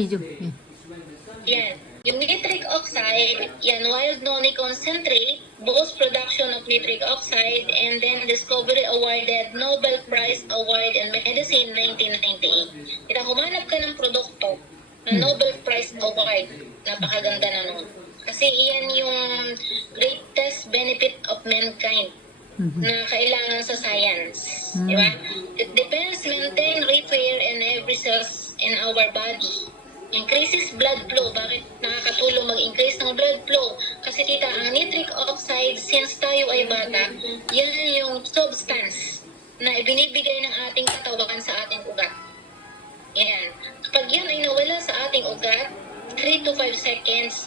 Video. Yan. Yung nitric oxide, yan, wild noni concentrate, boasts production of nitric oxide, and then discovery awarded Nobel Prize Award in Medicine 1998. Kita humanap ka ng produkto na Nobel Prize Award. Napakaganda na nun. Kasi iyan yung greatest benefit of mankind na kailangan sa science. Diba? It depends, maintain, repair, and every cells in our body. Increases blood flow. Bakit nakakatulong mag-increase ng blood flow? Kasi tita, ang nitric oxide, since tayo ay bata, yan yung substance na ibinibigay ng ating katawan sa ating ugat. Yan. Kapag yan ay nawala sa ating ugat, 3 to 5 seconds,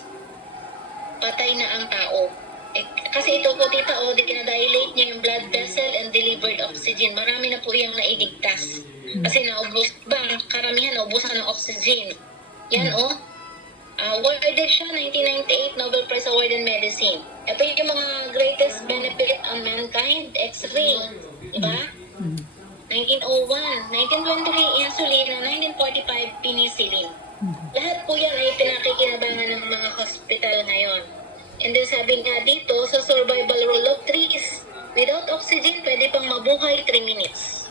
patay na ang tao. Kasi ito po tita, dinadilate niya yung blood vessel and delivered oxygen. Marami na po yung nailigtas. Kasi naubos, karamihan naubusan ng oxygen. Yan awarded siya 1998 Nobel Prize Award in Medicine. Ito yung mga greatest benefit on mankind, X-ray. Diba? 1901, 1923 insulin, 1945 penicillin. Lahat po yan ay pinakikinabangan ng mga hospital ngayon. And then sabi nga dito, sa survival rule of trees, without oxygen, pwede pang mabuhay 3 minutes.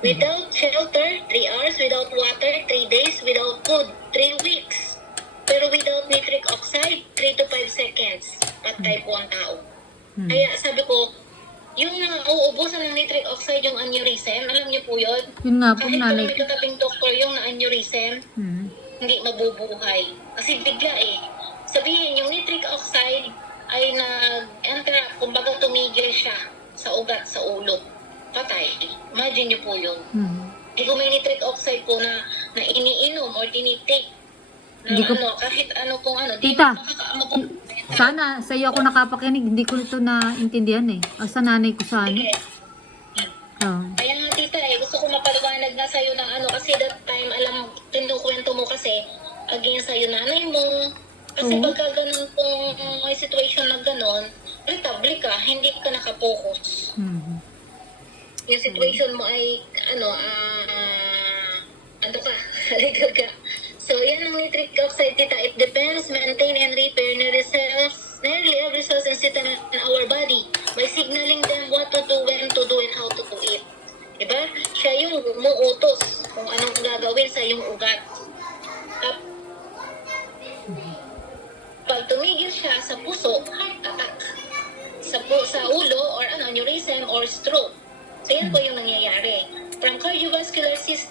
Without shelter, 3 hours. Without water, 3 days. Without food, 3 weeks. Pero without nitric oxide, 3 to 5 seconds. Patay po ang tao. Kaya sabi ko, yung nauubusan ng nitric oxide, yung aneurysm, alam niyo po yun? Yun nga po, Kahit nanay kung may katabing doktor yung na-aneurysm, hindi mabubuhay. Kasi bigla sabihin, yung nitric oxide ay nag-enter, kumbaga tumigil siya sa ugat, sa ulo. Patay. Imagine niyo po yun. Kung may nitric oxide po na iniinom or tinitake, kahit ano kung ano. Tita, sana sa iyo ako nakapakinig. Hindi ko ito naintindihan eh. O sa nanay ko sana. Sige. Oh. Kaya nga tita gusto ko mapaliwanag na sa'yo ng kasi that time, tinukwento mo kasi, against sa'yo nanay mo. Kasi pagka ganun pong may situation na ganun, retable ka, hindi ka nakapokus. Yung situation mo ay, legal ka. So, yan ang nitric oxide, tita. It depends, maintain, and repair nearly every cells and system in our body by signaling them what to do, when to do, and how to do it. Diba? Siya yung umuutos kung anong gagawin sa yung ugat. Pag tumigil siya sa puso, heart attack. Sa ulo, or aneurysm, or stroke. So, yan po yung nangyayari. From cardiovascular system,